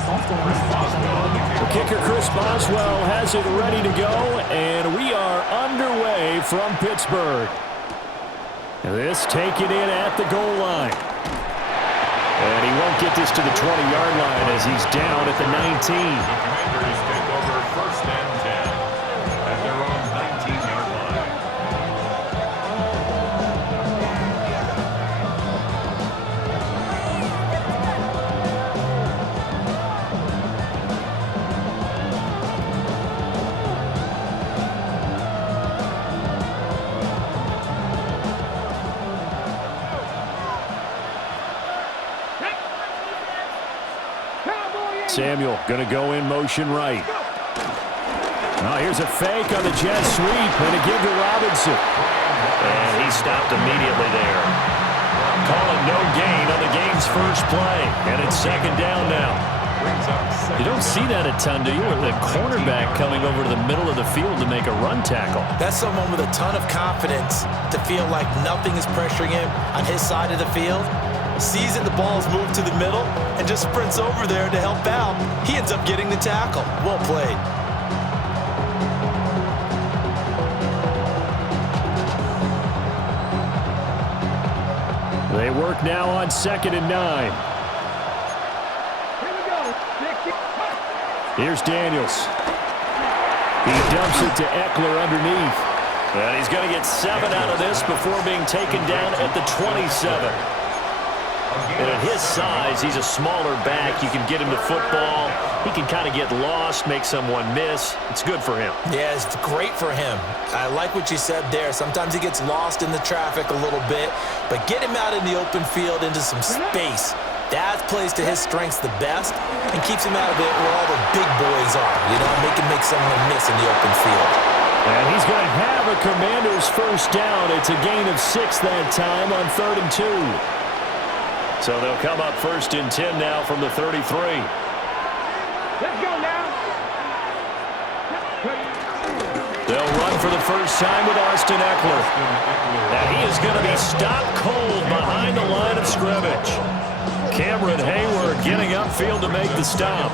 The kicker, Chris Boswell, has it ready to go, and we are underway from Pittsburgh. This taken in at the goal line. And he won't get this to the 20-yard line as he's down at the 19. The Commanders take over 1st and 10 at their own 19-yard line. Samuel going to go in motion right. Now here's a fake on the jet sweep and a give to Robinson. And he stopped immediately there. Calling no gain on the game's first play. And it's 2nd down now. You don't see that a ton, do you? With the cornerback coming over to the middle of the field to make a run tackle. That's someone with a ton of confidence to feel like nothing is pressuring him on his side of the field. Sees that the ball is moved to the middle and just sprints over there to help out. He ends up getting the tackle. Well played. They work now on 2nd and 9. Here's Daniels. He dumps it to Eckler underneath. And he's going to get 7 out of this before being taken down at the 27. And at his size, he's a smaller back. You can get him to football. He can kind of get lost, make someone miss. It's good for him. Yeah, it's great for him. I like what you said there. Sometimes he gets lost in the traffic a little bit, but get him out in the open field into some space. That plays to his strengths the best and keeps him out of it where all the big boys are. You know, make someone miss in the open field. And he's going to have a Commander's first down. It's a gain of 6 that time on 3rd and 2. So they'll come up 1st and 10 now from the 33. Let's go now. They'll run for the first time with Austin Eckler. And he is going to be stopped cold behind the line of scrimmage. Cameron Hayward getting upfield to make the stop.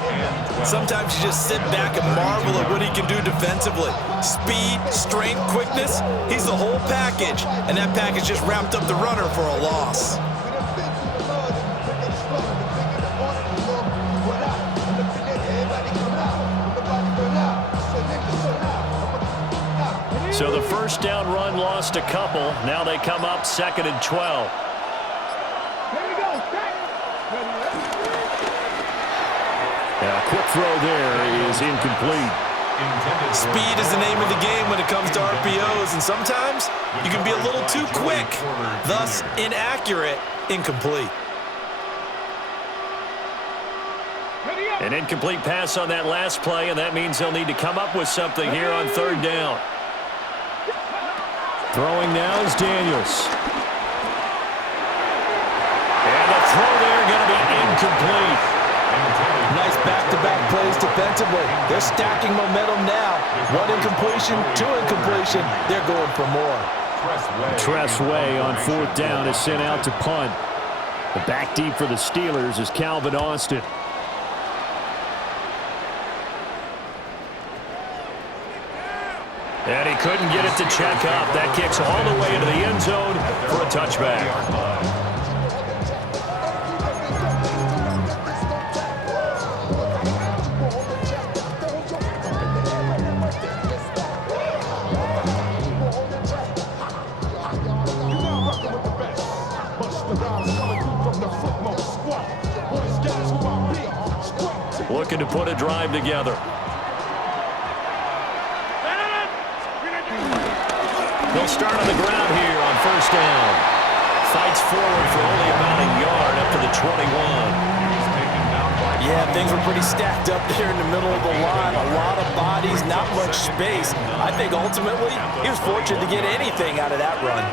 Sometimes you just sit back and marvel at what he can do defensively. Speed, strength, quickness, he's the whole package. And that package just wrapped up the runner for a loss. So the first down run lost a couple. Now they come up 2nd and 12. A quick throw there is incomplete. Speed is the name of the game when it comes to RPOs, and sometimes you can be a little too quick, thus inaccurate, incomplete. An incomplete pass on that last play, and that means they'll need to come up with something here on 3rd down. Throwing now is Daniels. And the throw there going to be incomplete. Nice back-to-back plays defensively. They're stacking momentum now. 1 incompletion, 2 incompletion. They're going for more. Tressway on 4th down is sent out to punt. The back deep for the Steelers is Calvin Austin. And he couldn't get it to check up. That kicks all the way into the end zone for a touchback. Looking to put a drive together. They'll start on the ground here on 1st down. Fights forward for only about a yard up to the 21. Yeah, things were pretty stacked up there in the middle of the line. A lot of bodies, not much space. I think ultimately he was fortunate to get anything out of that run.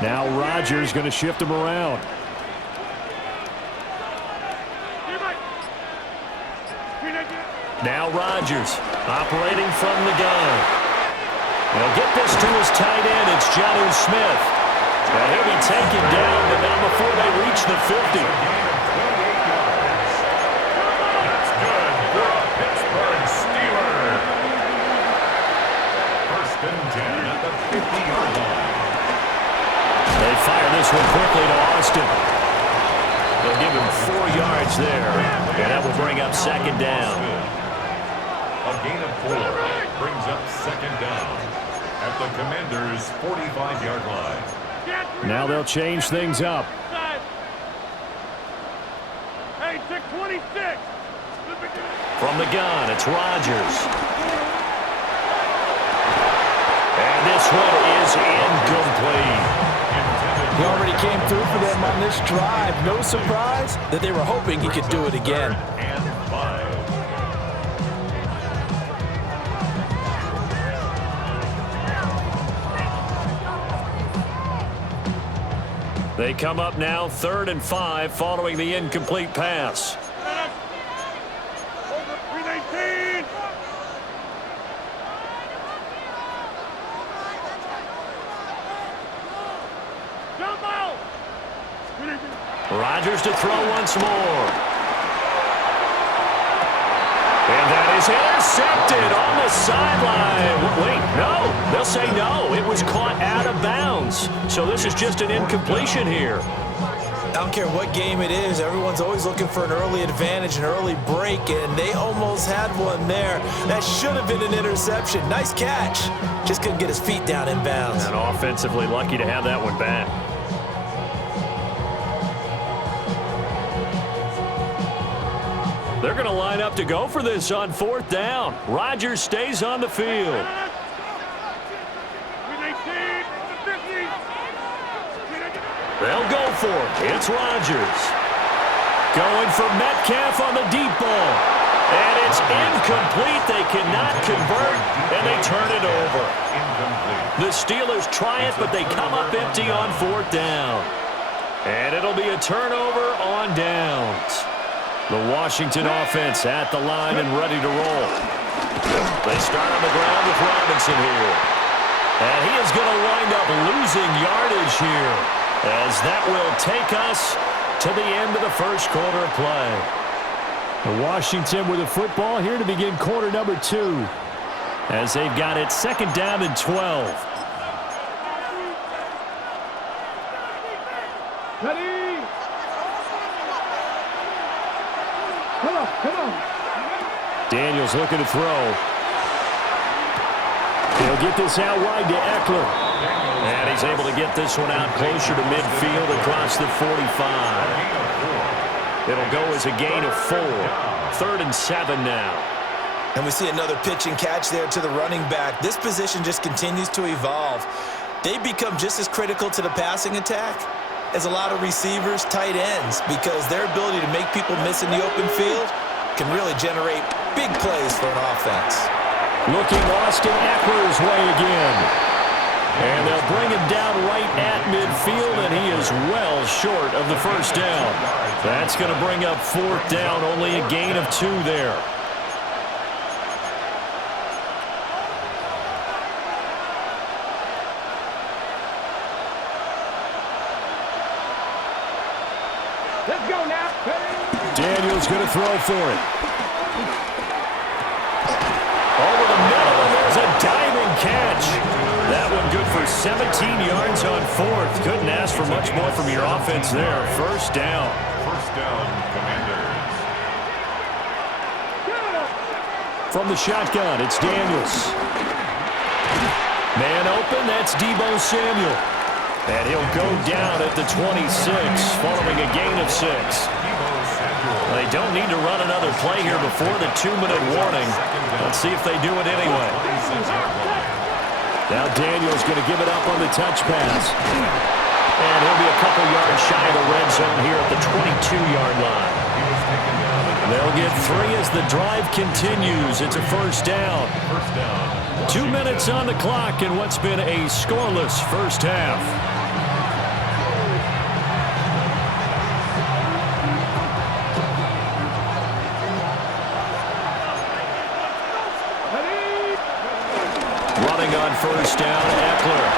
Now Rodgers going to shift him around. Now Rodgers operating from the gun. They'll get this to his tight end. It's Jonnu Smith. And he'll be taken down, but not before they reach the 50. yards there. And that will bring up second down. A gain of 4 brings up second down at the Commanders' 45-yard line. Now they'll change things up. Hey, check 26. From the gun, it's Rodgers. And this one is incomplete. He already came through for them on this drive. No surprise that they were hoping he could do it again. And 5. They come up now 3rd and 5 following the incomplete pass. Over 319. Jump out. Rodgers to throw once more. And that is intercepted on the sideline. Wait, no. They'll say no. It was caught out of bounds. So this is just an incompletion here. I don't care what game it is. Everyone's always looking for an early advantage, an early break, and they almost had one there. That should have been an interception. Nice catch. Just couldn't get his feet down in bounds. And offensively lucky to have that one back. They're going to line up to go for this on 4th down. Rodgers stays on the field. 319. 50. They'll go for it. It's Rodgers. Going for Metcalf on the deep ball. And it's incomplete. They cannot convert, and they turn it over. The Steelers try it, but they come up empty on 4th down. And it'll be a turnover on downs. The Washington offense at the line and ready to roll. They start on the ground with Robinson here. And he is going to wind up losing yardage here, as that will take us to the end of the first quarter of play. Washington with the football here to begin quarter number 2, as they've got it 2nd down and 12. Ready. Come on. Daniels looking to throw. He'll get this out wide to Eckler. And he's able to get this one out closer to midfield across the 45. It'll go as a gain of 4. 3rd and 7 now. And we see another pitch and catch there to the running back. This position just continues to evolve. They become just as critical to the passing attack as a lot of receivers, tight ends, because their ability to make people miss in the open field can really generate big plays for an offense. Looking Austin Eckler's way again. And they'll bring him down right at midfield, and he is well short of the first down. That's going to bring up 4th down, only a gain of 2 there. Let's go now. Daniels going to throw for it. Over the middle, and there's a diving catch. That one good for 17 yards on 4th. Couldn't ask for much more from your offense there. First down. First down, Commanders. From the shotgun, it's Daniels. Man open, that's Deebo Samuel. And he'll go down at the 26, following a gain of 6. They don't need to run another play here before the 2-minute warning. Let's see if they do it anyway. Now Daniels going to give it up on the touch pass. And he'll be a couple yards shy of the red zone here at the 22-yard line. They'll get 3 as the drive continues. It's a first down. 2 minutes on the clock in what's been a scoreless first half. Running on first down, Eckler.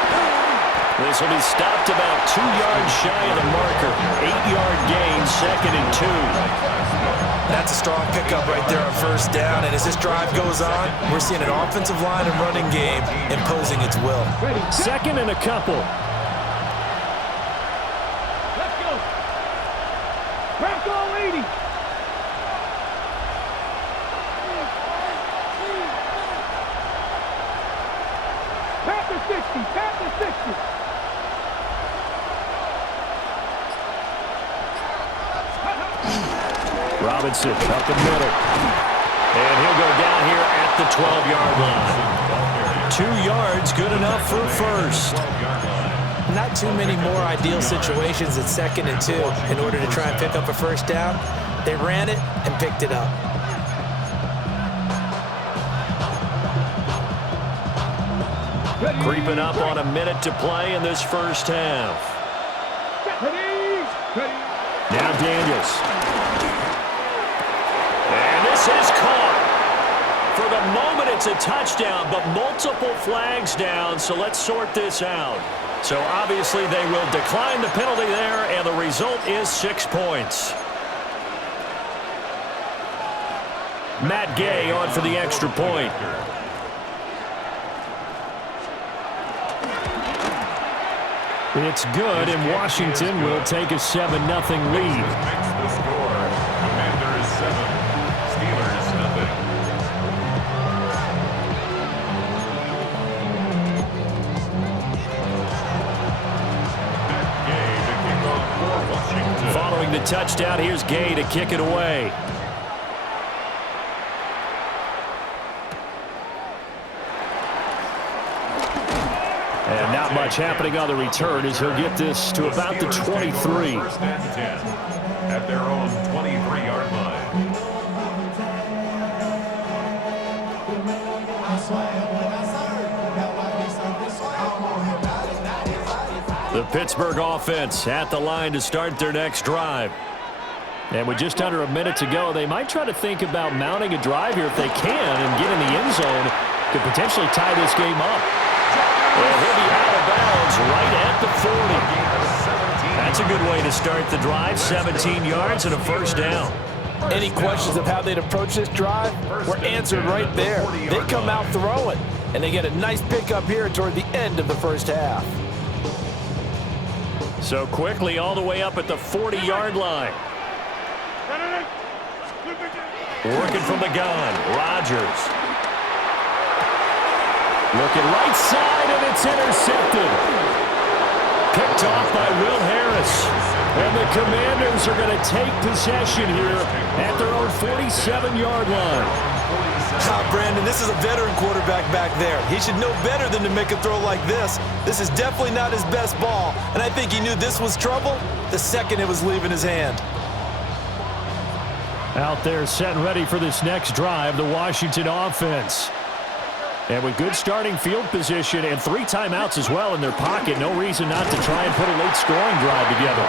This will be stopped about 2 yards shy of the marker. 8-yard gain, 2nd and 2. That's a strong pickup right there on first down, and as this drive goes on, we're seeing an offensive line and running game imposing its will. 2nd and a couple. Let's go. Crack all 80. Robinson up the middle. And he'll go down here at the 12-yard line. 2 yards, good enough for a first. Not too many more ideal situations at 2nd and 2 in order to try and pick up a first down. They ran it and picked it up. Creeping up on a minute to play in this first half. Now Daniels. And this is caught. For the moment, it's a touchdown, but multiple flags down, so let's sort this out. So obviously they will decline the penalty there, and the result is 6 points. Matt Gay on for the extra point. It's good, and Washington will take a 7-0 lead. Makes the score. Commanders 7, Steelers nothing. Gay to kick off for Washington. Following the touchdown, here's Gay to kick it away. And not much happening on the return as he'll get this to about the 23. First and 10 at their own 23-yard line. The Pittsburgh offense at the line to start their next drive. And with just under a minute to go, they might try to think about mounting a drive here if they can and get in the end zone to potentially tie this game up. Well, he'll be out of bounds right at the 40. That's a good way to start the drive. 17 yards and a first down. Any questions of how they'd approach this drive were answered right there. They come out throwing, and they get a nice pickup here toward the end of the first half. So quickly all the way up at the 40-yard line. Working from the gun, Rodgers. Looking right side, and it's intercepted. Picked off by Will Harris. And the Commanders are going to take possession here at their own 47-yard line. Brandon, this is a veteran quarterback back there. He should know better than to make a throw like this. This is definitely not his best ball, and I think he knew this was trouble the second it was leaving his hand. Out there set and ready for this next drive, the Washington offense. And with good starting field position and 3 timeouts as well in their pocket, no reason not to try and put a late scoring drive together.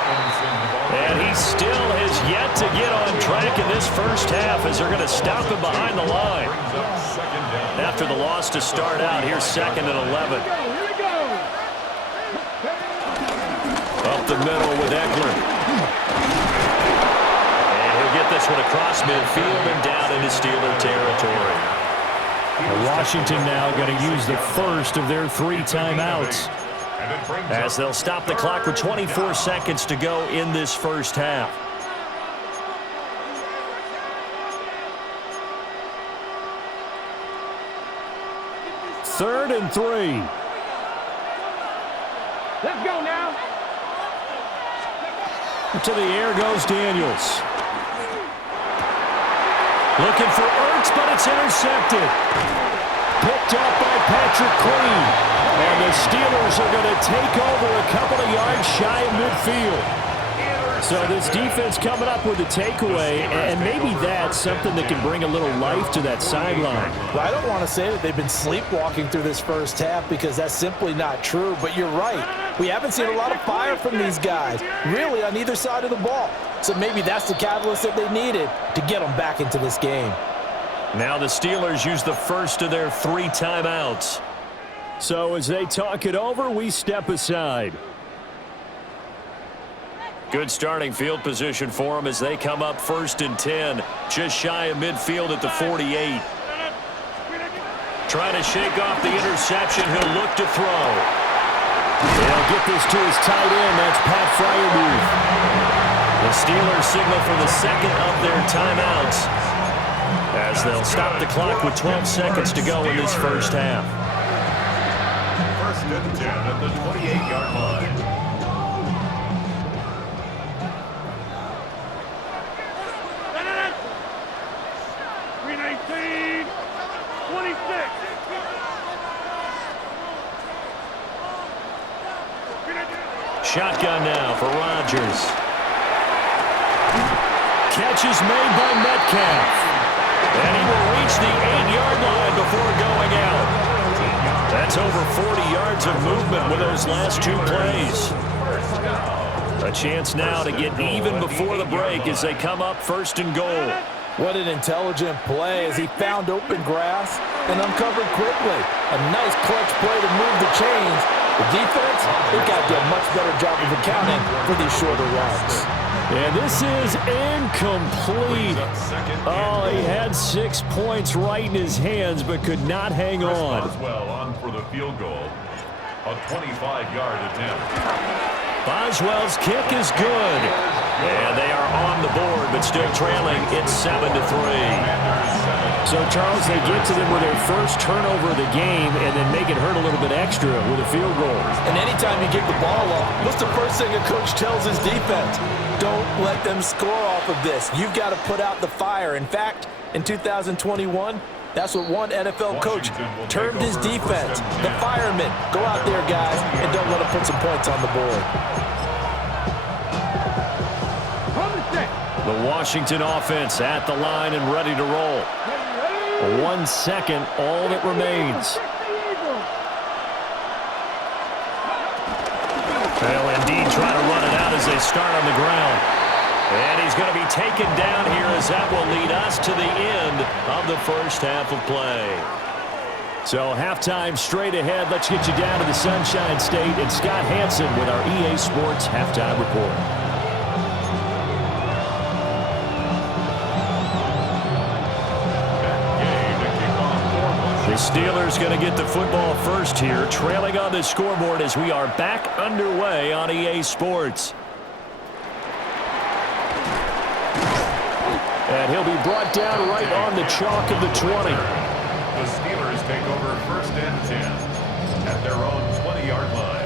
And he still has yet to get on track in this first half as they're going to stop him behind the line. After the loss to start out, here's 2nd and 11. Up the middle with Eckler. And he'll get this one across midfield and down into Steeler territory. Washington now going to use the first of their 3 timeouts as they'll stop the clock with 24 seconds to go in this first half. Third and 3. Let's go now. To the air goes Daniels. Looking for Ertz, but it's intercepted. Picked up by Patrick Queen. And the Steelers are going to take over a couple of yards shy of midfield. So this defense coming up with a takeaway, and maybe that's something that can bring a little life to that sideline. Well, I don't want to say that they've been sleepwalking through this first half because that's simply not true, but you're right. We haven't seen a lot of fire from these guys, really, on either side of the ball. So maybe that's the catalyst that they needed to get them back into this game. Now the Steelers use the first of their 3 timeouts. So as they talk it over, we step aside. Good starting field position for them as they come up 1st and 10, just shy of midfield at the 48. Trying to shake off the interception, he'll look to throw. They'll get this to his tight end, that's Pat Freiermuth. The Steelers signal for the 2nd of their timeouts as they'll stop the clock with 12 seconds to go in this first half. 1st and 10 at the 28-yard line. 26. Shotgun now for Rodgers. Catch is made by Metcalf. And he will reach the 8-yard line before going out. That's over 40 yards of movement with those last two plays. A chance now to get even before the break as they come up first and goal. What an intelligent play as he found open grass and uncovered quickly. A nice clutch play to move the chains. The defense, they've got to do a much better job of accounting for these shorter routes. And this is incomplete. Oh, he had 6 points right in his hands but could not hang on. Boswell on for the field goal. A 25-yard attempt. Boswell's kick is good. And they are on the board, but still trailing. It's 7-3. So, Charles, they get to them with their first turnover of the game and then make it hurt a little bit extra with a field goal. And anytime you give the ball up, what's the first thing a coach tells his defense? Don't let them score off of this. You've got to put out the fire. In fact, in 2021, that's what one NFL coach termed his defense. The firemen. Go out there, guys, and don't let them put some points on the board. The Washington offense at the line and ready to roll. 1 second, all that remains. They'll indeed try to run it out as they start on the ground. And he's going to be taken down here as that will lead us to the end of the first half of play. So halftime straight ahead. Let's get you down to the Sunshine State and Scott Hansen with our EA Sports Halftime Report. The Steelers going to get the football first here, trailing on the scoreboard as we are back underway on EA Sports. And he'll be brought down right on the chalk of the 20. The Steelers take over first and 10 at their own 20-yard line.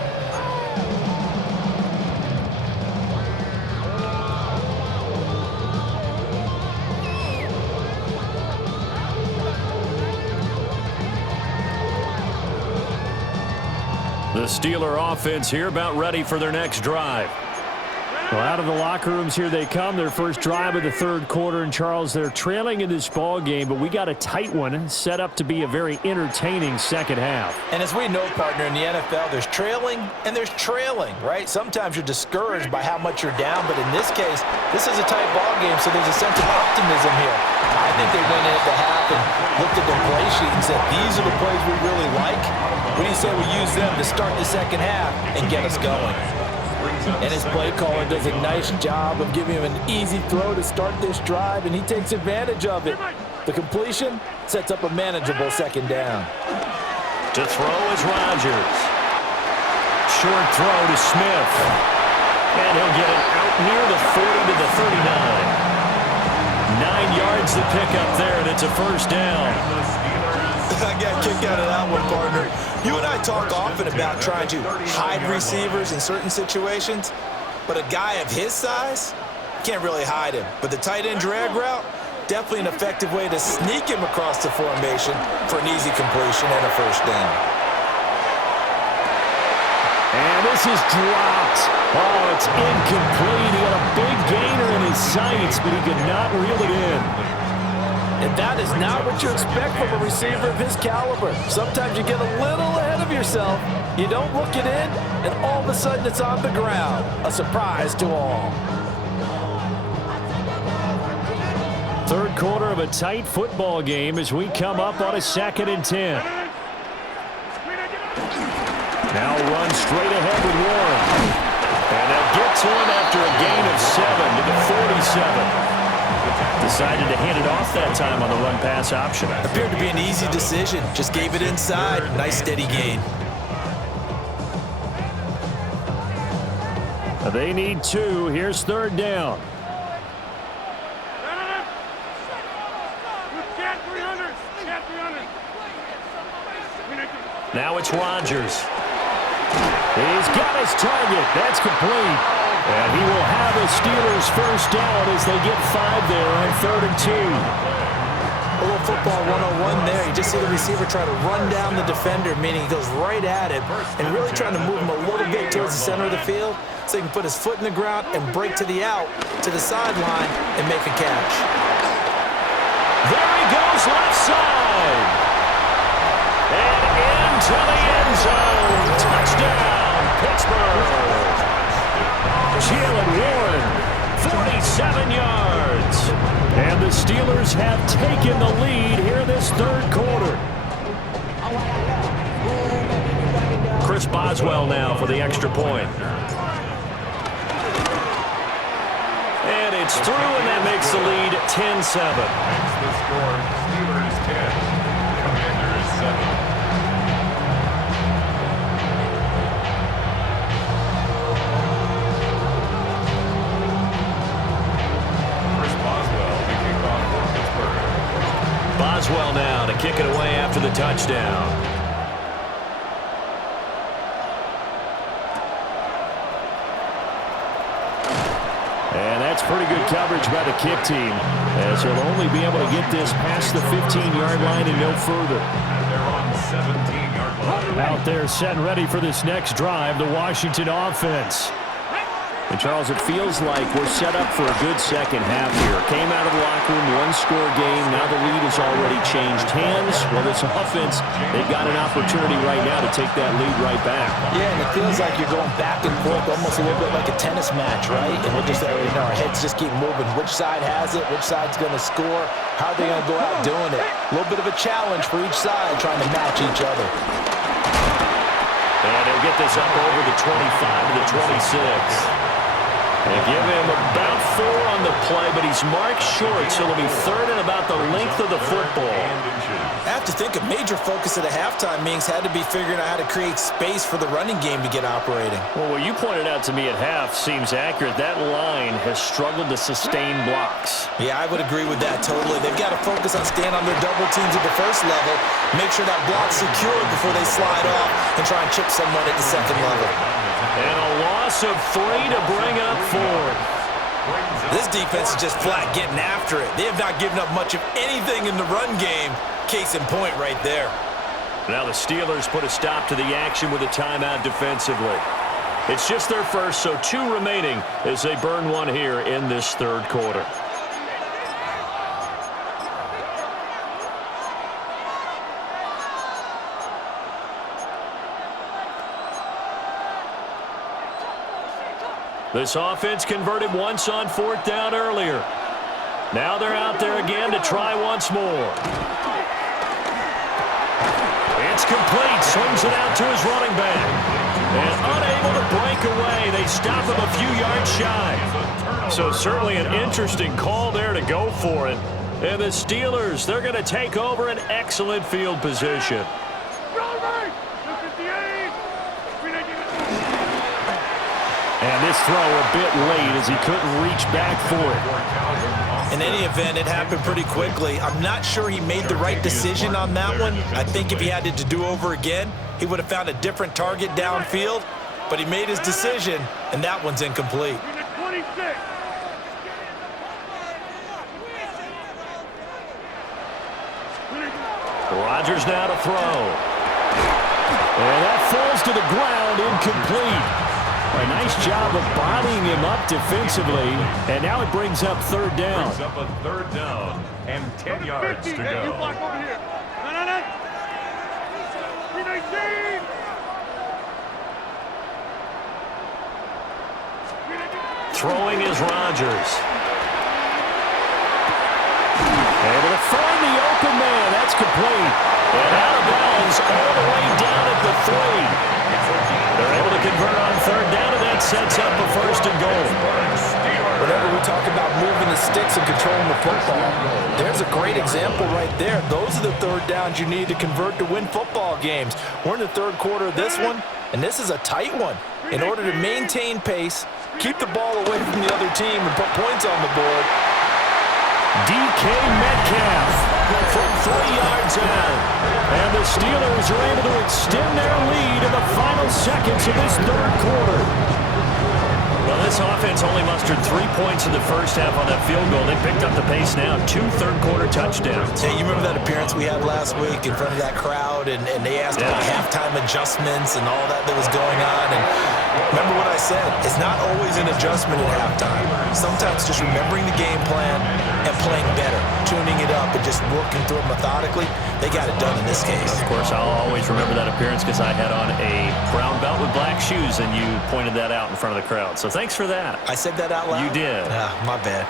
The Steeler offense here about ready for their next drive. Well, out of the locker rooms here they come. Their first drive of the third quarter. And, Charles, they're trailing in this ball game, but we got a tight one set up to be a very entertaining second half. And as we know, partner, in the NFL, there's trailing and there's trailing, right? Sometimes you're discouraged by how much you're down, but in this case, this is a tight ball game, so there's a sense of optimism here. I think they went in at the half and looked at their play sheet and said, these are the plays we really like. What do you say we use them to start the second half and get us going? And his play caller does a nice job of giving him an easy throw to start this drive, and he takes advantage of it. The completion sets up a manageable second down. To throw is Rodgers. Short throw to Smith. And he'll get it out near the 40 to the 39. 9 yards to pick up there, and it's a first down. I got a kick out of that one, partner. You and I talk often about trying to hide receivers in certain situations, but a guy of his size, can't really hide him. But the tight end drag route, definitely an effective way to sneak him across the formation for an easy completion and a first down. And this is dropped. Oh, it's incomplete. He had a big gainer in his sights, but he could not reel it in. And that is not what you expect from a receiver of his caliber. Sometimes you get a little ahead of yourself. You don't look it in, and all of a sudden it's on the ground. A surprise to all. Third quarter of a tight football game as we come up on a 2nd and 10. Now run straight ahead with Warren. And they'll get to him after a gain of 7 to the 47. Decided to hand it off that time on the run-pass option. Appeared to be an easy decision. Just gave it inside. Nice steady gain. They need 2. Here's third down. Now it's Rodgers. He's got his target. That's complete. And he will have a Steelers first down as they get 5 there on 3rd and 2. A little football 101 there. You just see the receiver try to run down the defender, meaning he goes right at him and really trying to move him a little bit towards the center of the field so he can put his foot in the ground and break to the out, to the sideline, and make a catch. There he goes left side. And into the end zone. Touchdown, Pittsburgh. Jalen Warren, 47 yards. And the Steelers have taken the lead here this third quarter. Chris Boswell now for the extra point. And it's through, and that makes the lead 10-7. Makes the score Steelers 10, Commanders 7. Boswell now to kick it away after the touchdown. And that's pretty good coverage by the kick team, as he'll only be able to get this past the 15-yard line and no further. They're on 17-yard line. Out there set and ready for this next drive, the Washington offense. And, Charles, it feels like we're set up for a good second half here. Came out of the locker room, one-score game. Now the lead has already changed hands. Well, this offense, they've got an opportunity right now to take that lead right back. Yeah, and it feels like you're going back and forth, almost a little bit like a tennis match, right? And we're just, our heads just keep moving. Which side has it? Which side's going to score? How are they going to go out doing it? A little bit of a challenge for each side, trying to match each other. And he'll get this up over the 25 to the 26. They give him about 4 on the play, but he's marked short, so it'll be third and about the length of the football. I have to think a major focus at a halftime meetings had to be figuring out how to create space for the running game to get operating. Well, what you pointed out to me at half seems accurate. That line has struggled to sustain blocks. Yeah, I would agree with that totally. They've got to focus on staying on their double teams at the first level, make sure that block's secured before they slide off and try and chip someone at the second level. And a loss of 3 to bring up 4. This defense is just flat getting after it. They have not given up much of anything in the run game. Case in point right there. Now the Steelers put a stop to the action with a timeout defensively. It's just their first, so 2 remaining as they burn one here in this third quarter. This offense converted once on 4th down earlier. Now they're out there again to try once more. It's complete. Swings it out to his running back. And unable to break away. They stop him a few yards shy. So certainly an interesting call there to go for it. And the Steelers, they're going to take over an excellent field position. And this throw a bit late as he couldn't reach back for it. In any event, it happened pretty quickly. I'm not sure he made the right decision on that one. I think if he had it to do over again, he would have found a different target downfield. But he made his decision, and that one's incomplete. Rodgers now to throw. And that falls to the ground, incomplete. A nice job of bodying him up defensively, and now it brings up 3rd down. Brings up a 3rd down and 10 yards to go. You block over here. No. 319. Throwing is Rodgers. Able to find the open man. That's complete. And out of bounds all the way down at the 3. They're able to convert on 3rd down, and that sets up a 1st and goal. Whenever we talk about moving the sticks and controlling the football, there's a great example right there. Those are the 3rd downs you need to convert to win football games. We're in the 3rd quarter of this one, and this is a tight one. In order to maintain pace, keep the ball away from the other team, and put points on the board, DK Metcalf from 3 yards out. And the Steelers are able to extend their lead in the final seconds of this 3rd quarter. Well, this offense only mustered 3 points in the first half on that field goal. They picked up the pace now. 2 third-quarter touchdown. Hey, you remember that appearance we had last week in front of that crowd, and they asked about halftime adjustments and all that was going on? And remember what I said, it's not always an adjustment at halftime. Sometimes just remembering the game plan and playing better, tuning it up and just working through it methodically. They got it done in this case. Of course, I'll always remember that appearance because I had on a brown belt with black shoes, and you pointed that out in front of the crowd. So thanks for that. I said that out loud? You did. My bad.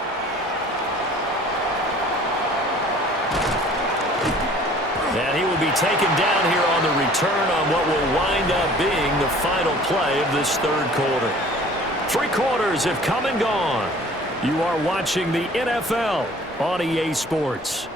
And he will be taken down here on the return on what will wind up being the final play of this third quarter. 3 quarters have come and gone. You are watching the NFL on EA Sports.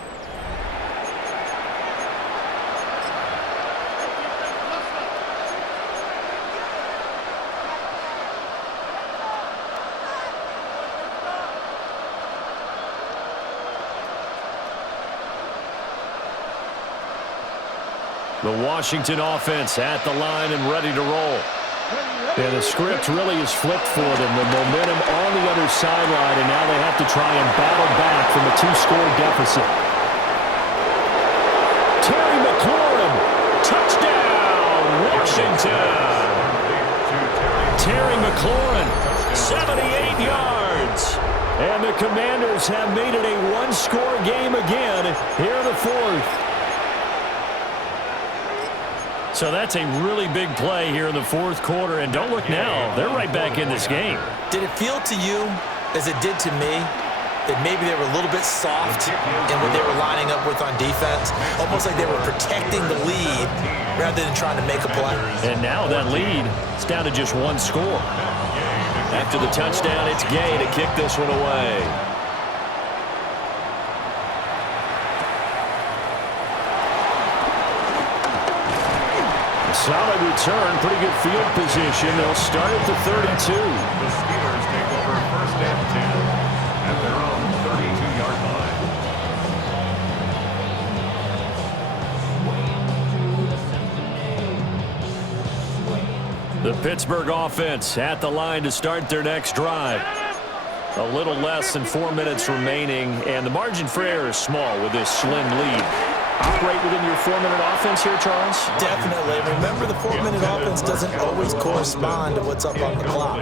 The Washington offense at the line and ready to roll. And the script really is flipped for them. The momentum on the other sideline, and now they have to try and battle back from a 2-score deficit. Terry McLaurin, touchdown, Washington. Terry McLaurin, 78 yards. And the Commanders have made it a 1-score game again here in the fourth. So that's a really big play here in the fourth quarter. And don't look now, they're right back in this game. Did it feel to you, as it did to me, that maybe they were a little bit soft in what they were lining up with on defense? Almost like they were protecting the lead rather than trying to make a play. And now that lead is down to just 1 score. After the touchdown, it's Gay to kick this one away. Solid return, pretty good field position. They'll start at the 32. The Steelers take over first and 10 at their own 32-yard line. The Pittsburgh offense at the line to start their next drive. A little less than 4 minutes remaining, and the margin for error is small with this slim lead. Operate within your 4-minute offense here, Charles? Definitely. Remember, the 4-minute offense doesn't always correspond to what's up on the clock.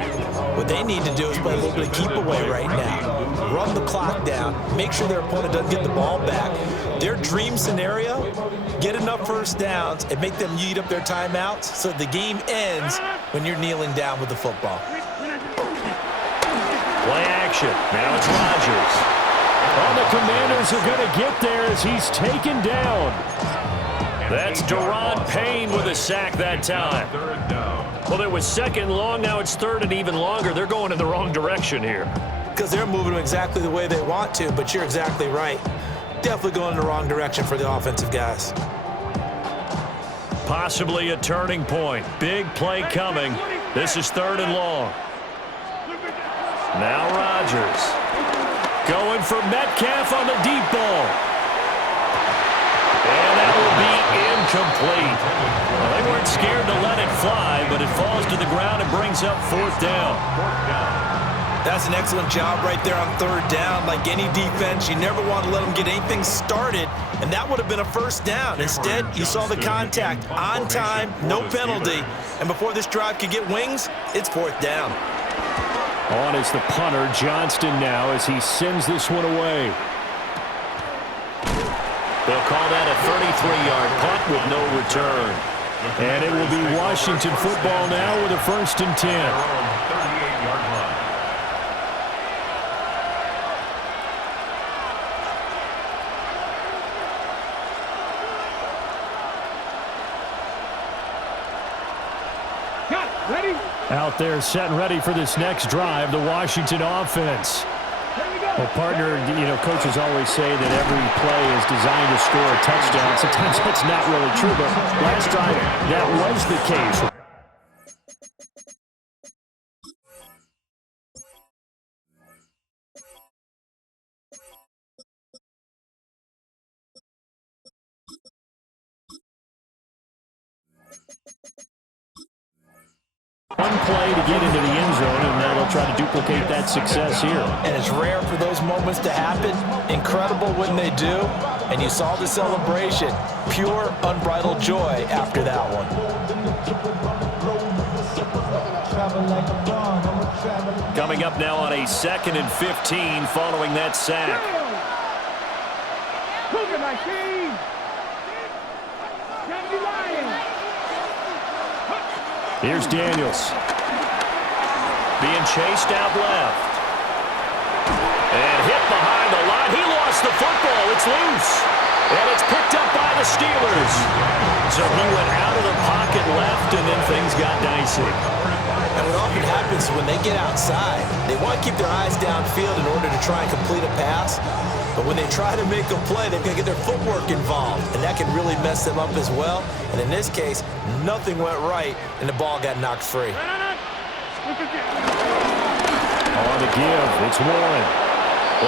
What they need to do is play a little bit of keep away right now. Run the clock down. Make sure their opponent doesn't get the ball back. Their dream scenario, get enough first downs and make them eat up their timeouts so the game ends when you're kneeling down with the football. Play action. Now it's Rodgers. Oh, the Commanders are going to get there as he's taken down. That's Daron Payne with a sack that time. Well, it was 2nd and long. Now it's 3rd and even longer. They're going in the wrong direction here. Because they're moving them exactly the way they want to, but you're exactly right. Definitely going in the wrong direction for the offensive guys. Possibly a turning point. Big play coming. This is 3rd and long. Now Rodgers. Going for Metcalf on the deep ball. And that will be incomplete. Well, they weren't scared to let it fly, but it falls to the ground and brings up 4th down. That's an excellent job right there on 3rd down. Like any defense, you never want to let them get anything started, and that would have been a 1st down. Instead, you saw the contact on time, no penalty, and before this drive could get wings, it's 4th down. On is the punter, Johnston, now as he sends this one away. They'll call that a 33-yard punt with no return. And it will be Washington football now with a 1st and 10. 38-yard line. Ready? Out there set and ready for this next drive, the Washington offense. Well, partner, coaches always say that every play is designed to score a touchdown. Sometimes that's not really true, but last time that was the case. play to get into the end zone, and now they'll try to duplicate that success here. And it's rare for those moments to happen. Incredible when they do. And you saw the celebration. Pure, unbridled joy after that one. Coming up now on a 2nd and 15 following that sack. Here's Daniels. Being chased out left. And hit behind the line. He lost the football. It's loose. And it's picked up by the Steelers. So he went out of the pocket left, and then things got dicey. And what often happens when they get outside, they want to keep their eyes downfield in order to try and complete a pass. But when they try to make a play, they've got to get their footwork involved. And that can really mess them up as well. And in this case, nothing went right, and the ball got knocked free. On the give, it's Warren.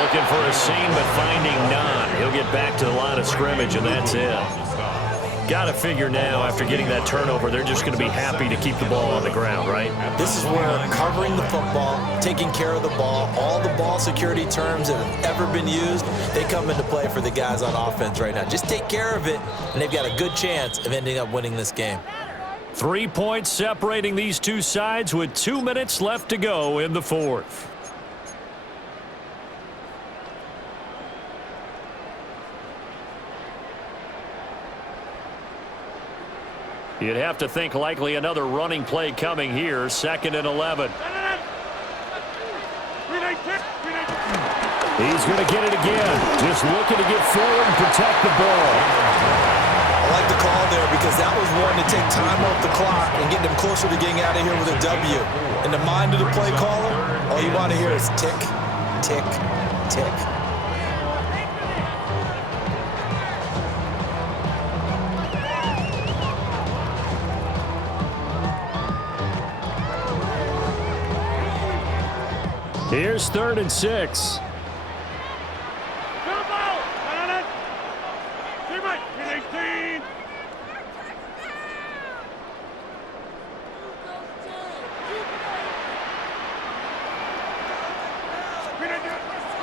Looking for a seam, but finding none. He'll get back to the line of scrimmage, and that's it. Got to figure now, after getting that turnover, they're just going to be happy to keep the ball on the ground, right? This is where covering the football, taking care of the ball, all the ball security terms that have ever been used, they come into play for the guys on offense right now. Just take care of it, and they've got a good chance of ending up winning this game. 3 points separating these two sides with 2 minutes left to go in the fourth. You'd have to think likely another running play coming here. 2nd and 11. He's going to get it again. Just looking to get forward and protect the ball. I like the call there because that was one to take time off the clock and get them closer to getting out of here with a W. In the mind of the play caller, all you want to hear is tick, tick, tick. Here's 3rd and 6.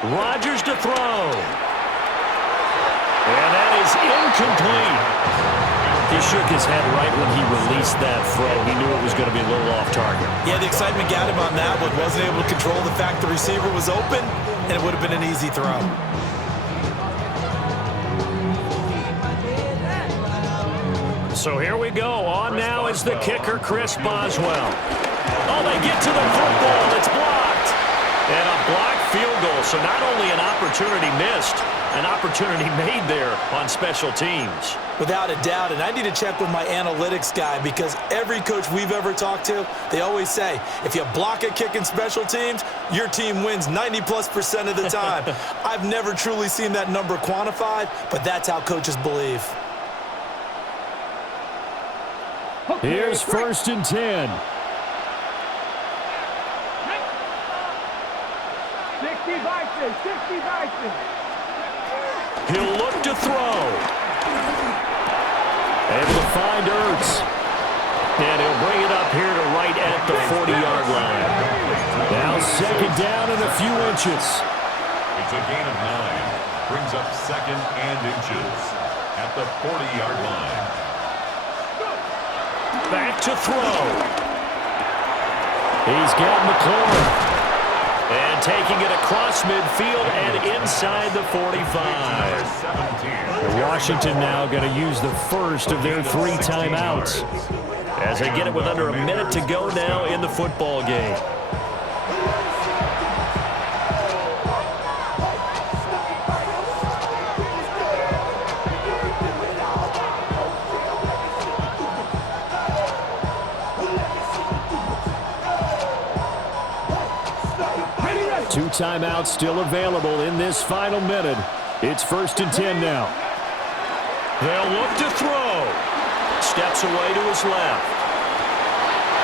Rodgers to throw. And that is incomplete. He shook his head right when he released that throw. He knew it was going to be a little off target. Yeah, the excitement got him on that one. Wasn't able to control the fact the receiver was open, and it would have been an easy throw. So here we go. On now is the kicker, Chris Boswell. Oh, they get to the football. It's blocked. And a blocked field goal. So not only an opportunity missed, an opportunity made there on special teams. Without a doubt, and I need to check with my analytics guy because every coach we've ever talked to, they always say, if you block a kick in special teams, your team wins 90+% of the time. I've never truly seen that number quantified, but that's how coaches believe. Here's 1st and 10. 60 Vikings. He'll look to throw. Able to find Ertz. And he'll bring it up here to right at the 40-yard line. Now 2nd down and a few inches. It's a gain of 9. Brings up 2nd and inches at the 40-yard line. Back to throw. He's got McLaurin. And taking it across midfield and inside the 45. Washington now going to use the first of their 3 timeouts as they get it with under a minute to go now in the football game. Two timeouts still available in this final minute. It's 1st and 10 now. They'll look to throw. Steps away to his left.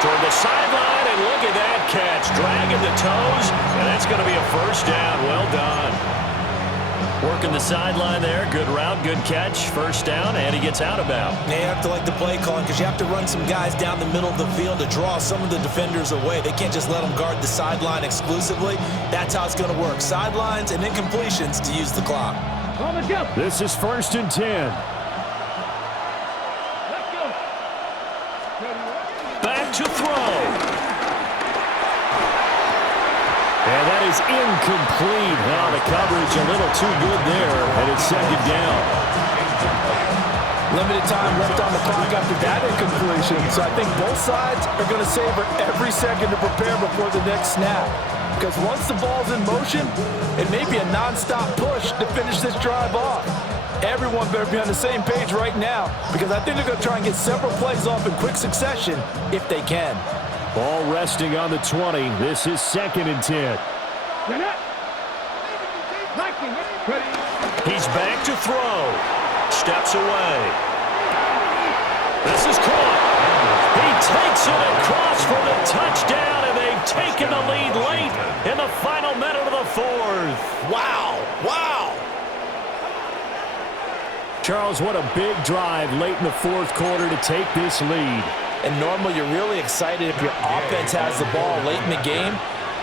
Toward the sideline, and look at that catch. Dragging the toes, and that's going to be a 1st down. Well done. Working the sideline there. Good route, good catch. First down, and he gets out of bounds. They have to like the play calling because you have to run some guys down the middle of the field to draw some of the defenders away. They can't just let them guard the sideline exclusively. That's how it's going to work. Sidelines and incompletions to use the clock. This is 1st and 10. Back to throw. And that is incomplete. Now the coverage a little too good there, and it's 2nd down. Limited time left on the clock after that incompletion, so I think both sides are going to savor every second to prepare before the next snap. Because once the ball's in motion, it may be a non-stop push to finish this drive off. Everyone better be on the same page right now, because I think they're going to try and get several plays off in quick succession if they can. Ball resting on the 20. This is 2nd and 10. He's back to throw. Steps away. This is caught. He takes it across for the touchdown, and they've taken the lead late in the final minute of the 4th. Wow. Wow. Charles, what a big drive late in the 4th quarter to take this lead. And normally you're really excited if your offense has the ball late in the game.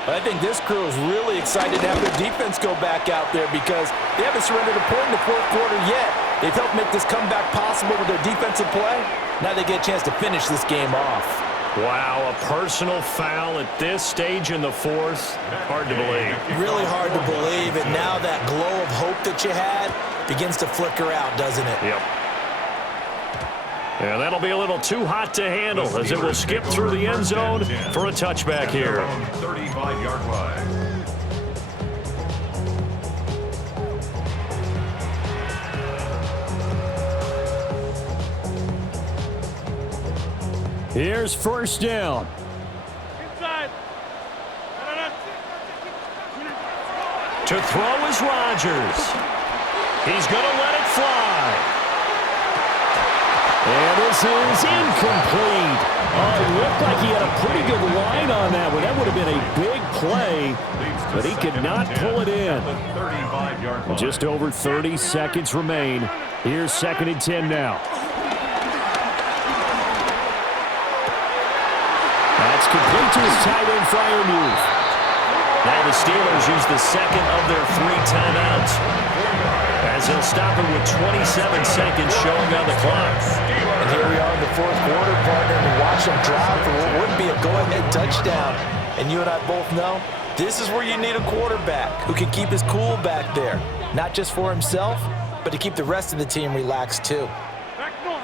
But I think this crew is really excited to have their defense go back out there because they haven't surrendered a point in the 4th quarter yet. They've helped make this comeback possible with their defensive play. Now they get a chance to finish this game off. Wow, a personal foul at this stage in the 4th. Hard to believe. Really hard to believe. And now that glow of hope that you had begins to flicker out, doesn't it? Yep. Yeah, that'll be a little too hot to handle as it will skip through the end zone for a touchback here. 35-yard line. Here's 1st down. Inside. To throw is Rodgers. He's going to let it fly. And this is incomplete. Oh, it looked like he had a pretty good line on that one. That would have been a big play, but he could not pull it in. Just over 30 seconds remain. Here's 2nd and 10 now. That's complete to his tight end, Freiermuth. Now the Steelers use the 2nd of their 3 timeouts, as they'll stop it with 27 seconds showing on the clock. And here we are in the 4th quarter, partner, and watch them drive for what would be a go-ahead touchdown. And you and I both know this is where you need a quarterback who can keep his cool back there, not just for himself, but to keep the rest of the team relaxed too. Back north.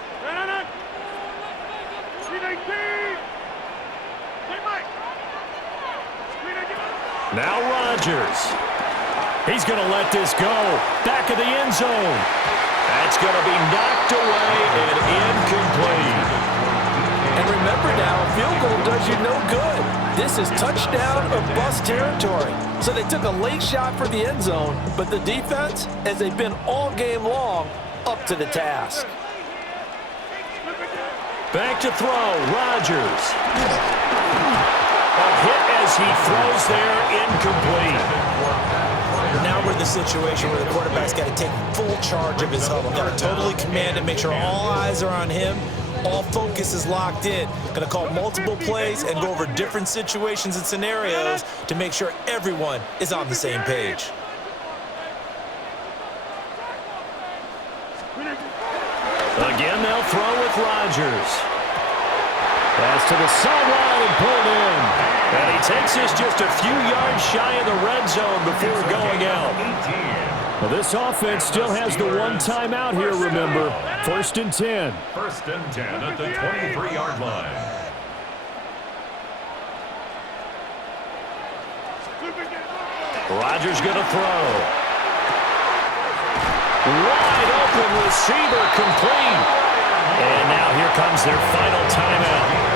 Now Rodgers. He's going to let this go. Back of the end zone. That's going to be knocked away and incomplete. And remember now, a field goal does you no good. This is touchdown or bust territory. So they took a late shot for the end zone, but the defense, as they've been all game long, up to the task. Back to throw, Rodgers. A hit as he throws there, incomplete. Now we're in the situation where the quarterback's got to take full charge of his huddle. Got to totally command it, make sure all eyes are on him. All focus is locked in. Going to call multiple plays and go over different situations and scenarios to make sure everyone is on the same page. Again, they'll throw with Rodgers. Pass to the sideline and pulled in. And he takes this just a few yards shy of the red zone before going out. Well, this offense still has the one timeout here, remember. 1st and 10. 1st and 10 at the 23-yard line. Rodgers going to throw. Wide open receiver, complete. And now here comes their final timeout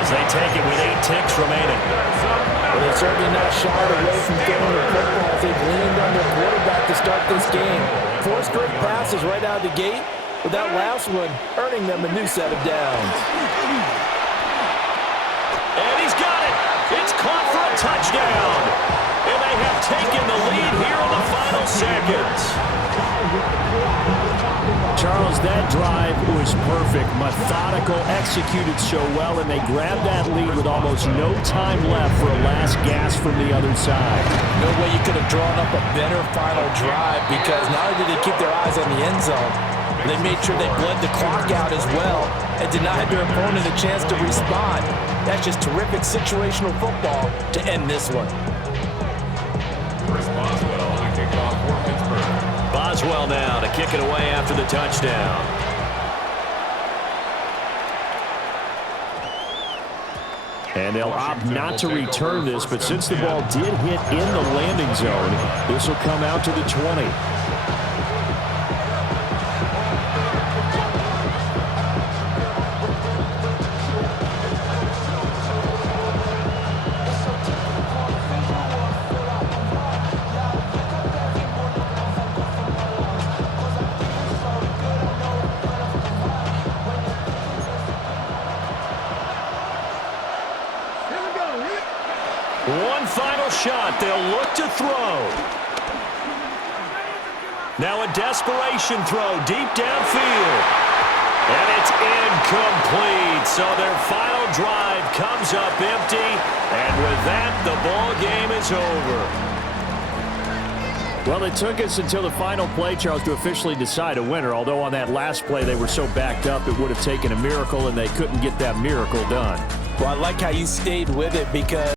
as they take it with 8 ticks remaining. Well, they're certainly not shied away from throwing the football. They've leaned on their quarterback to start this game. 4 straight passes right out of the gate, with that last one earning them a new set of downs. And he's got it. It's caught for a touchdown. And they have taken the lead here in the final seconds. Charles, that drive was perfect, methodical, executed so well, and they grabbed that lead with almost no time left for a last gasp from the other side. No way you could have drawn up a better final drive, because not only did they keep their eyes on the end zone, they made sure they bled the clock out as well and denied their opponent a chance to respond. That's just terrific situational football to end this one. Chris Boswell to kick off for Pittsburgh. Boswell now to kick it away after the touchdown. And they'll opt not to return this, but since the ball did hit in the landing zone, this will come out to the 20. One final shot. They'll look to throw. Now a desperation throw deep downfield. And it's incomplete. So their final drive comes up empty. And with that, the ball game is over. Well, it took us until the final play, Charles, to officially decide a winner. Although on that last play they were so backed up, it would have taken a miracle, and they couldn't get that miracle done. Well, I like how you stayed with it, because